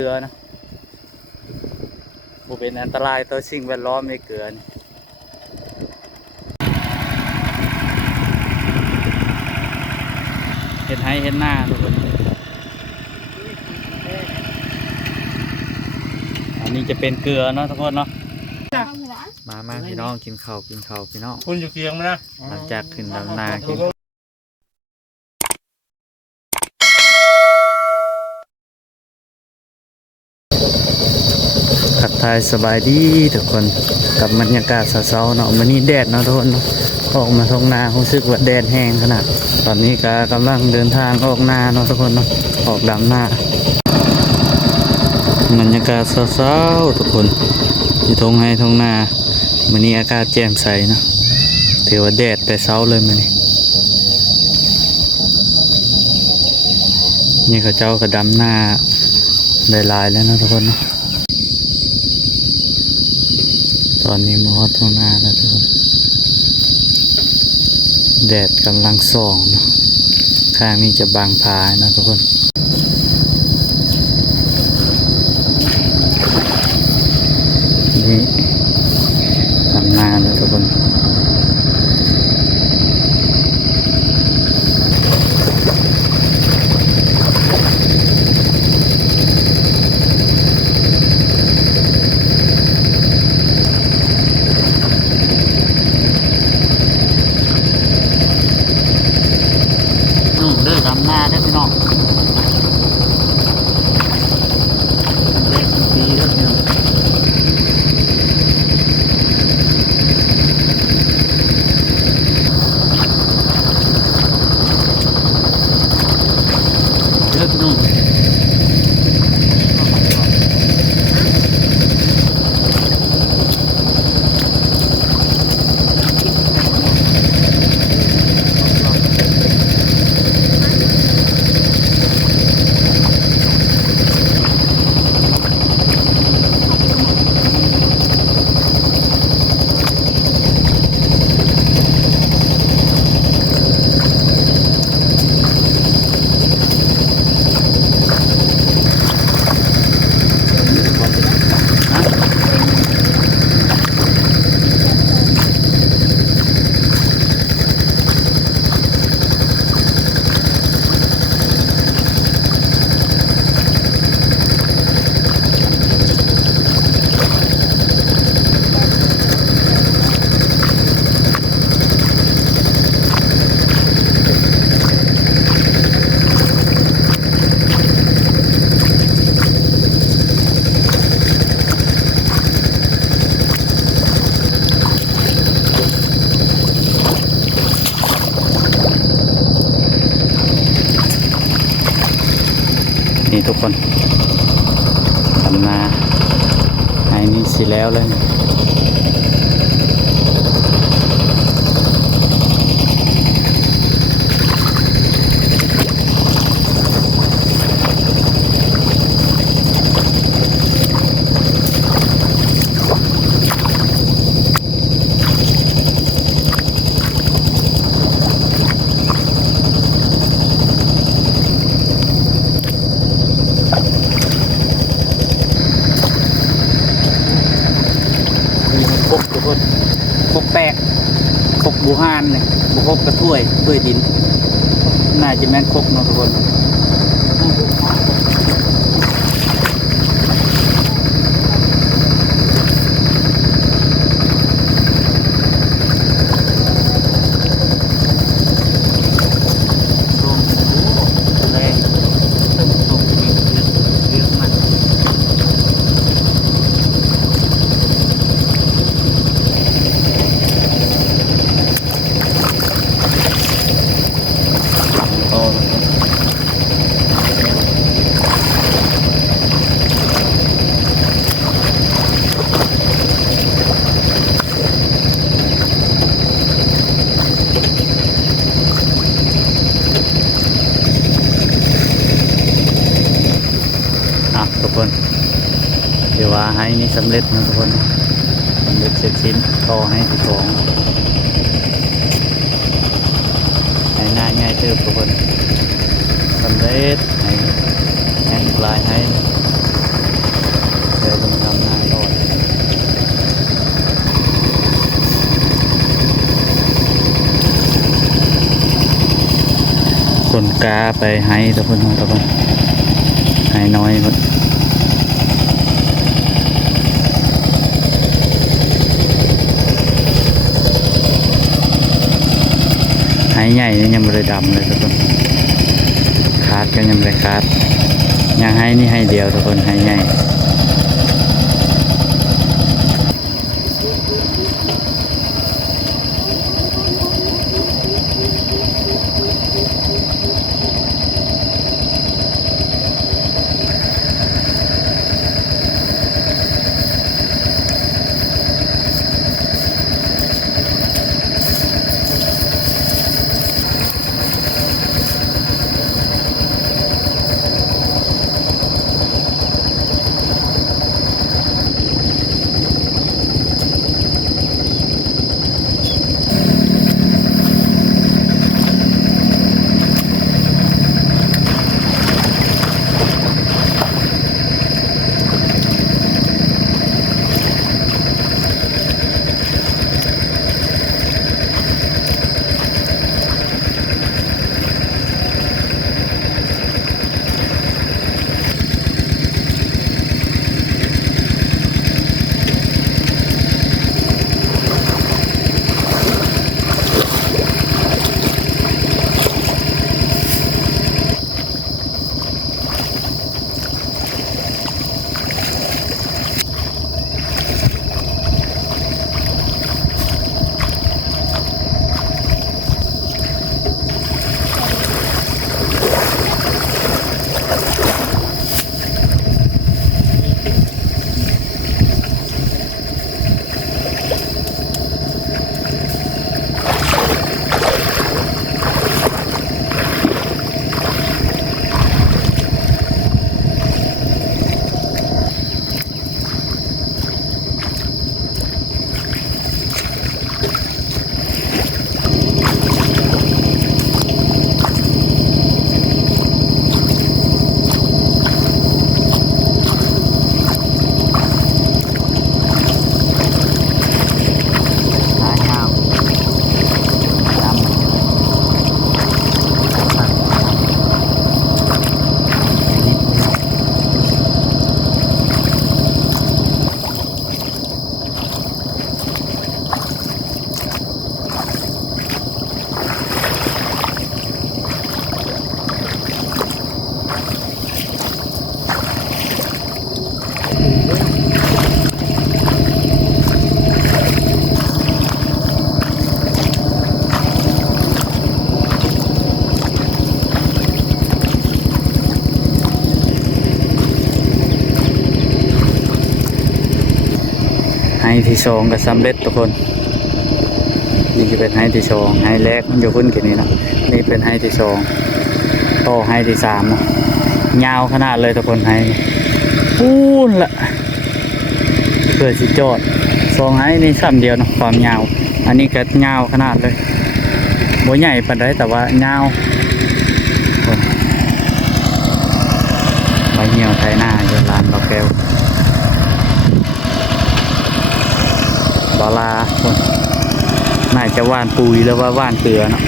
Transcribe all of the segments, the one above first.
เกลือนะบ่เป็นอันตรายต่อสิ่งแวดล้อมในเกลือนี่เห็นให้เห็นหน้าทุกคนอันนี้จะเป็นเกลือเนาะทุกคนเนาะมาพี่น้องกินข้าวพี่น้องคุณอยู่เคียงมั้ยนะหลังจากขึ้นดำนากินทักทายสบายดีทุกคนกับบรรยากาศเช้าๆเนาะวันนี้แดดเนาะทุกคนออกมาท้องนารู้สึกว่าแดดแห้งขนาดตอนนี้ก็กำลังเดินทางออกนาเนาะทุกคนเนาะออกดำนาบรรยากาศเช้าๆทุกคนอยู่ท้องไร่ท้องนาวันนี้อากาศแจ่มใสเนาะถือว่าแดดแต่เช้าเลยมันนี่เขาเจ้าก็ดำหน้าได้หลายแล้วนะทุกคนเนาะตอนนี้มาฮอดท้องนาแล้วทุกคนแดดกำลังส่องเนาะข้างนี้จะบางพานะทุกคนนี่ดำนาแล้วทุกคนเลิกดำนาได้พี่น้องเล่นปีแล้วพี่น้องเลิกพี่น้องนี่ทุกคนทำนาไอ้นี่สิแล้วเลยคกทุกคนคกแปลกคกบูฮานเนี่ยบุคกกระถ้วยดินน่าจะแม่นคกเนาะทุกคนทุกคนเดี๋ยวว่าให้นี่สำเร็จนะทุกคนสำเร็จเสร็จสิ้นต่อให้ที่สองให้หน้าง่ายเติบทุกคนสำเร็จให้อีกลายให้ คนกาไปให้ทุกคนทุกคนให้น้อยหมดให้ใหญ่นี่ยังไม่ได้ดำเลยทุกคนขาดก็ยังไม่ได้ขาดยังให้นี่ให้เดียวทุกคนให้ใหญ่ให้ที่สองก็สำเร็จทุกคนนี่จะเป็นให้ที่สองให้แรกมันอยู่ขึ้นแค่นี้เนาะนี่เป็นให้ที่สองต่อให้ที่สามเนาะยาวขนาดเลยทุกคนให้ปูนละเพื่อสิจอดสองให้นี่ซ้ำเดียวเนาะความยาวอันนี้ก็ยาวขนาดเลยบ่ใหญ่ปานใดแต่ว่ายาวใบเหี่ยวไทยหน้าอยู่ร้านเราแก้วบาลาคนน่าจะว่านปุ๋ยแล้วว่าว่านเกลือเนาะ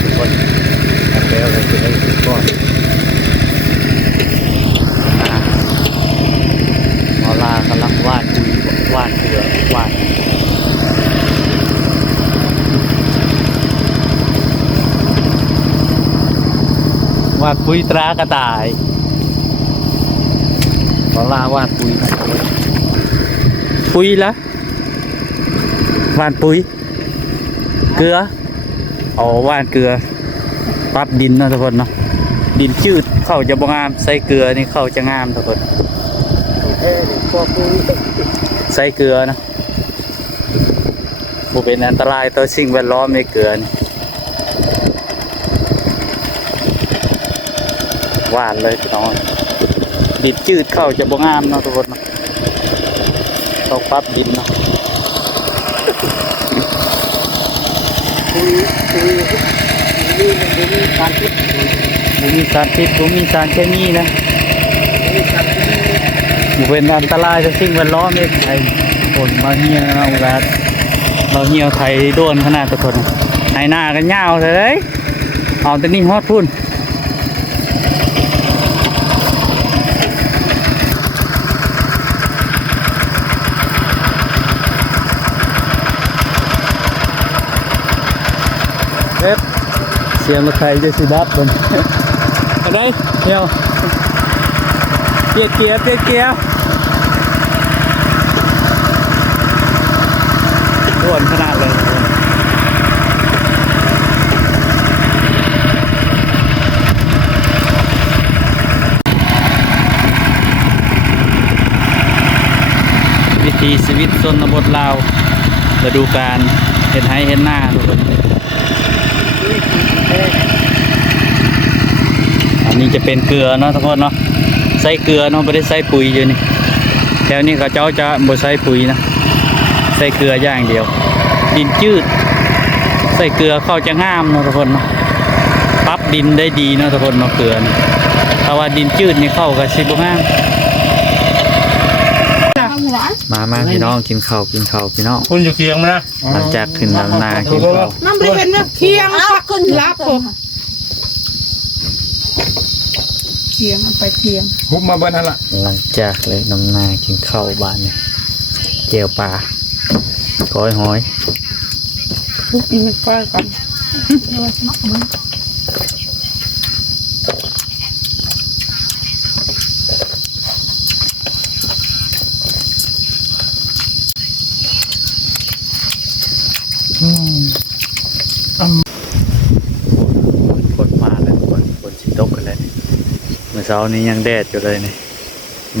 ทุกคนแล้วก็จะได้ทุกก้อนบาลากำลังว่านปุ๋ยว่านเกลือว่านวาดปุ๋ยตรากระต่ายขอลาวาดปุ๋ยปุ๋ยละวาดปุ๋ยเกลือเอาวาดเกลือตัดดินนะทุกคนเนาะดินจืดเข้าจะบ่งามใส่เกลือนี่เข้าจะงามทุกคนใส่เกลือนะบ่เป็นอันตรายต่อสิ่งแวดล้อมในเกลือนี่หวานเลยพี่น้องดินจืดเข้าจะบ่งามเนาะทุกคนต้องปรับดินเนาะมีสารพิษบ่มีสารเคมีนะ บุเป็นอันตรายกับสิ่งแวดล้อมเองไอ้คนมาเหี่ยวเอาละเราเหี่ยวไทยโดนขนาดทุกคนไอ้หน้ากันยาวเลยเอาแต่นี่ฮอดพุ่นเอ๊ะเสียงรถไฟจะสิดับมันอะไรเที่ยวเกียร์เกียร์เกียร์เกียร์ด่วนขนาดเลยวิถีชีวิตชนบทลาวฤดูกาลเห็นให้เห็นหน้าทุกคนอันนี้จะเป็นเกลือเนาะทุกคนเนาะใส่เกลือเนาะไม่ได้ใส่ปุ๋ยอยู่นี่แถวนี้เขาเจ้าจะบ่ใส่ปุ๋ยนะใส่เกลืออย่างเดียวดินจืดใส่เกลือเข้าจะงามเนาะทุกคนเนาะปรับดินได้ดีเนาะทุกคนเนาะเกลือนี่ถ้าว่าดินจืดนี่เข้ากับสิบงามมาพี่น้องกินข้าวพี่น้อง คุณอยู่เคียงนะ หลังจากขึ้นลำนากินข้าว น้ำบริเวณนั้นเคียงพักขึ้นรับผมเคียงไปเคียง หุบมาเบิ้ลนั่นละ หลังจากเลยลำนากินข้าวบ้านเนี่ยเจียวปลาก้อยหอย ทุกนี้มันก้อยกัน ฝนมาแล้วฝนชิตกกันเลยนี่เมื่อเช้านี้ยังแดดอยู่เลยนี่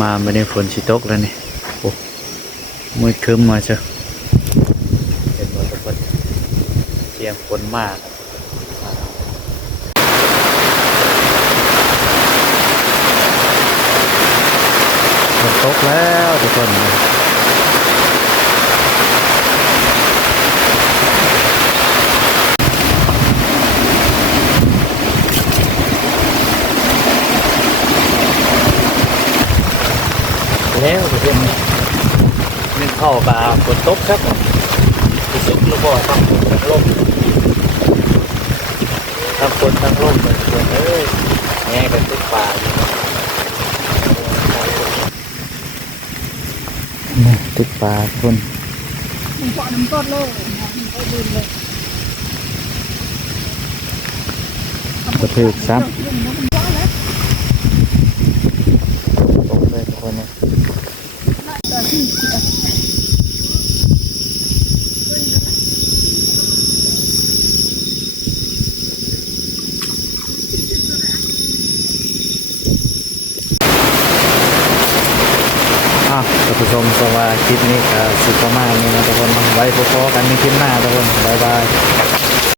มาไม่ได้ฝนชิตกแล้วนี่โอ้มืดครึ้มมาเชียวเห็นว่าทุกคนเสียงฝนมากฝนตกแล้วทุกคนแล้วเพื่อนนึกเข้ากับฝนตกครับผมที่สุดแล้วก็ทั้งฝนทั้งลมทั้งฝนทั้งลมเหมือนกันเลยแง่กันทุกป่าอยู่ทุกป่าคน มันปอน้ำต้นโลกมันก็ดินเลย กระถือซ้ำตกเลยทุกคนนะท่านผู้ชมสวัสดีคลิปนี้ก็สุดประมาณนี้นะทุกคนไว้พบกันในคลิปหน้าทุกคนบ๊าย